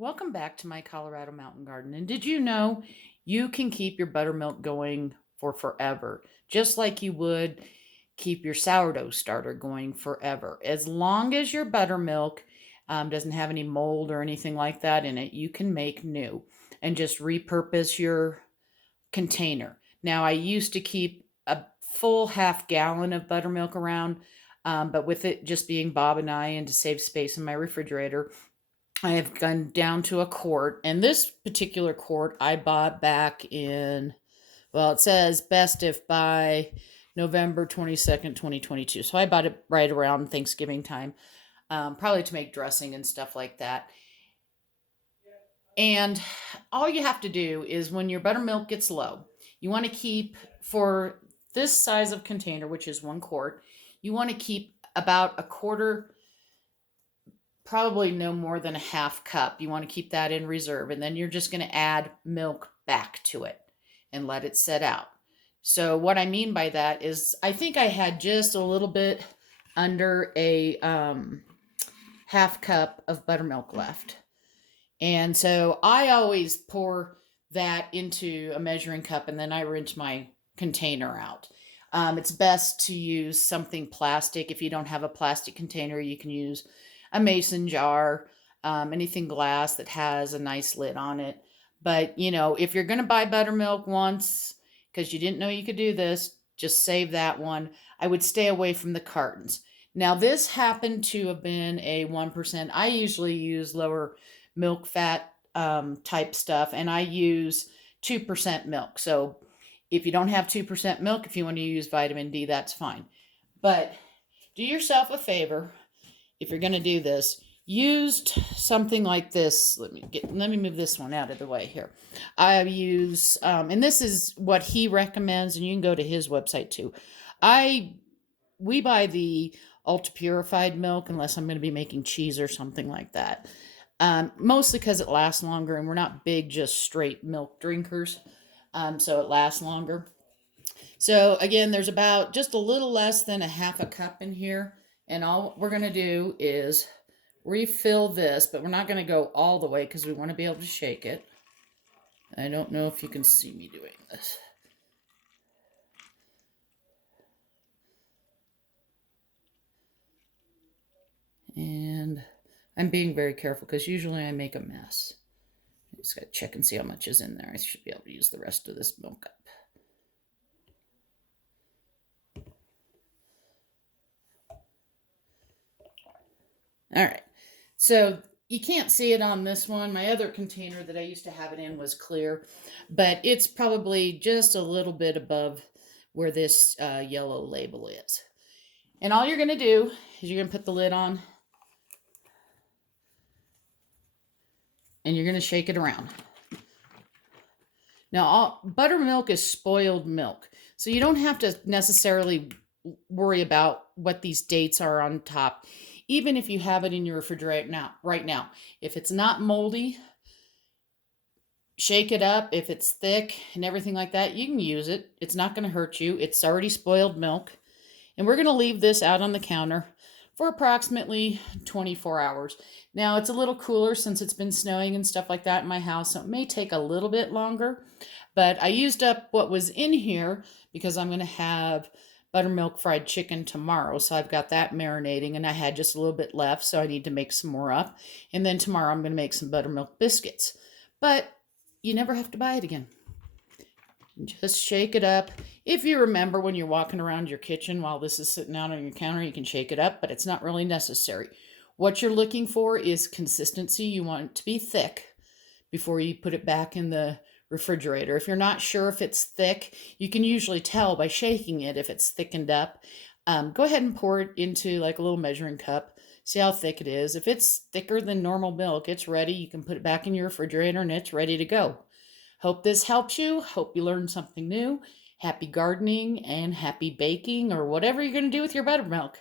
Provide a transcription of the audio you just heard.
Welcome back to my Colorado mountain garden. And did you know you can keep your buttermilk going for forever, just like you would keep your sourdough starter going forever? As long as your buttermilk doesn't have any mold or anything like that in it, you can make new and just repurpose your container. Now, I used to keep a full half gallon of buttermilk around, but with it just being Bob and I and to save space in my refrigerator, I have gone down to a quart, and this particular quart I bought back in, well, it says best if by November 22nd, 2022. So I bought it right around Thanksgiving time, probably to make dressing and stuff like that. And all you have to do is when your buttermilk gets low, you want to keep, for this size of container, which is 1 quart, you want to keep about a quarter, probably no more than a half cup. You want to keep that in reserve. And then you're just going to add milk back to it and let it set out. So, what I mean by that is, I think I had just a little bit under a half cup of buttermilk left. And so I always pour that into a measuring cup and then I rinse my container out. It's best to use something plastic. If you don't have a plastic container, you can use a mason jar, anything glass that has a nice lid on it. But, if you're going to buy buttermilk once, because you didn't know you could do this, just save that one. I would stay away from the cartons. Now, this happened to have been a 1%. I usually use lower milk fat type stuff, and I use 2% milk. So if you don't have 2% milk, if you want to use vitamin D, that's fine. But do yourself a favor. If you're going to do this, used something like this. Let me move this one out of the way here. I use, and this is what he recommends, and you can go to his website too. We buy the ultra purified milk unless I'm going to be making cheese or something like that. Mostly because it lasts longer, and we're not big, just straight milk drinkers. So it lasts longer. So again, there's about just a little less than a half a cup in here. And all we're going to do is refill this, but we're not going to go all the way because we want to be able to shake it. I don't know if you can see me doing this. And I'm being very careful because usually I make a mess. I just got to check and see how much is in there. I should be able to use the rest of this milk up. All right. So you can't see it on this one. My other container that I used to have it in was clear, but it's probably just a little bit above where this yellow label is. And all you're going to do is you're going to put the lid on and you're going to shake it around. Now, buttermilk is spoiled milk, so you don't have to necessarily worry about what these dates are on top, even if you have it in your refrigerator right now. If it's not moldy, shake it up. If it's thick and everything like that, you can use it. It's not going to hurt you. It's already spoiled milk. And we're going to leave this out on the counter for approximately 24 hours. Now, it's a little cooler since it's been snowing and stuff like that in my house, so it may take a little bit longer. But I used up what was in here because I'm going to have buttermilk fried chicken tomorrow. So I've got that marinating, and I had just a little bit left, so I need to make some more up. And then tomorrow I'm going to make some buttermilk biscuits. But you never have to buy it again. Just shake it up. If you remember when you're walking around your kitchen while this is sitting out on your counter, you can shake it up, but it's not really necessary. What you're looking for is consistency. You want it to be thick before you put it back in the refrigerator. If you're not sure if it's thick, you can usually tell by shaking it if it's thickened up. Go ahead and pour it into like a little measuring cup. See how thick it is. If it's thicker than normal milk, it's ready. You can put it back in your refrigerator and it's ready to go. Hope this helps you. Hope you learned something new. Happy gardening and happy baking or whatever you're going to do with your buttermilk.